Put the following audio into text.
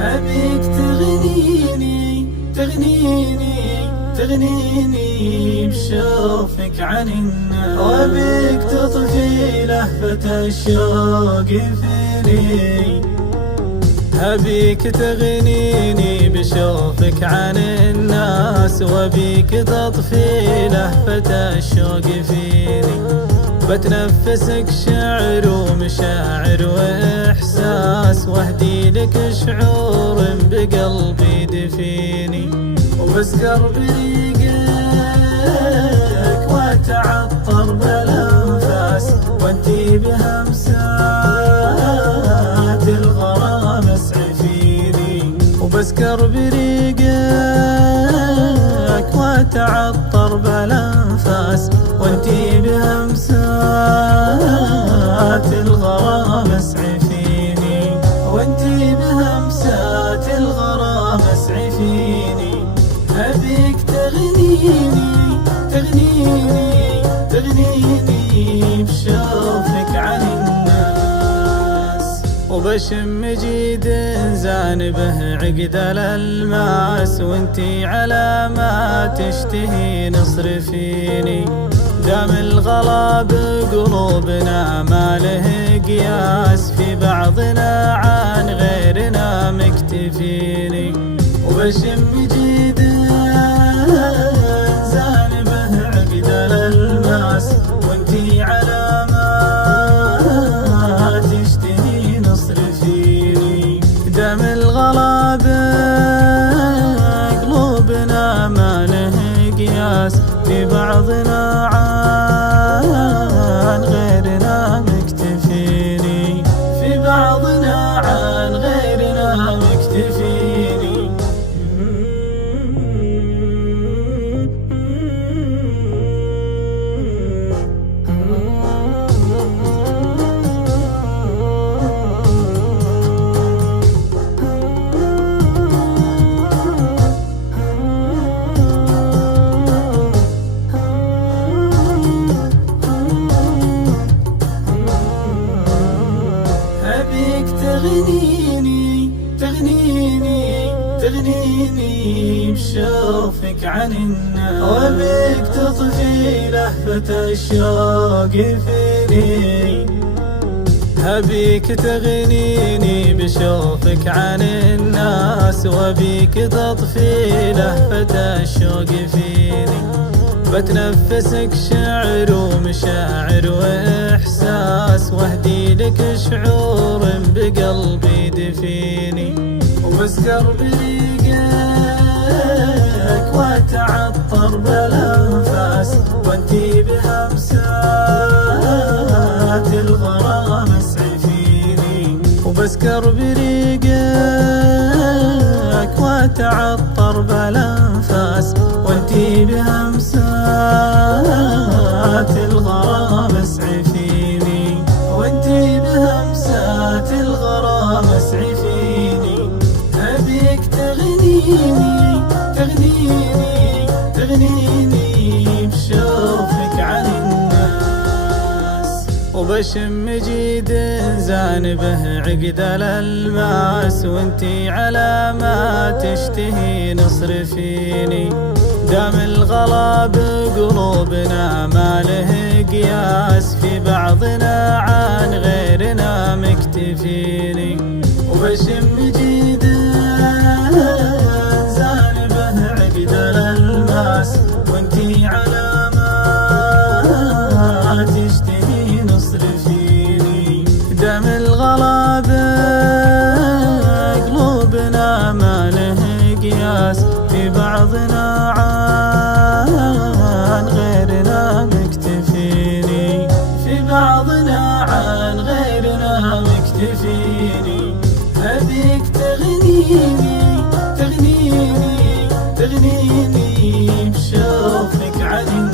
أبيك تغنيني بشوفك عن الناس، وأبيك تطفي لهفة الشوق فيني. أبيك تغنيني بشوفك عن الناس، وأبيك تطفي لهفة الشوق فيني. بتنفسك شعر ومشاعر وإحساس، واهدي لك شعور بقلبي دفيني. وبسكر بريقك واتعطر بالانفاس، وانتي بهمسات الغرام اسعفيني. وبسكر بريقك واتعطر بالانفاس، وانتي بهمسات الغرام اسعفيني. وانتي بهمسات الغرام اسعفيني. أبيك تغنيني بشوفك عن الناس، وبشم جيد زان به عقد الألماس، وانتي على ما تشتهي نصرفيني. دام الغلا بقلوبنا ما له قياس، في بعضنا عن غيرنا مكتفيني. وبشم جيد زان به عقد الألماس، وانتي على ما تشتهي نصرفيني. دام الغلا بقلوبنا ما له قياس، في بعضنا عن غيرنا مكتفيني. في بعضنا عن غيرنا مكتفيني. تغنيني بشوفك عن الناس، وأبيك تطفي لهفة الشوق فيني. أبيك تغنيني بشوفك عن الناس، وأبيك تطفي لهفة الشوق فيني. بتنفسك شعر ومشاعر وإحساس، واهدي لك شعور بقلبي دفيني. وبسكر بريقك واتعطر بالانفاس، وانتي بهمسات الغرام اسعفيني. وبسكر بريقك واتعطر بالانفاس، وانتي بهمسات الغرام اسعفيني. وانتي بهمسات الغرام اسعفيني. أبيك تغنيني بشوفك عن الناس، وبشم جيد زان به عقد الألماس، وانتي على ما تشتهي نصرفيني. دام الغلا بقلوبنا ما له قياس، في بعضنا عن غيرنا مكتفيني. وبشم جيد زان به عقد الألماس، وانتي على ما تشتهي نصرفيني. دام الغلا بقلوبنا ما له قياس، في بعضنا عن غيرنا مكتفيني. في بعضنا عن غيرنا مكتفيني. أبيك تغنيني تغنيني بشوفك عن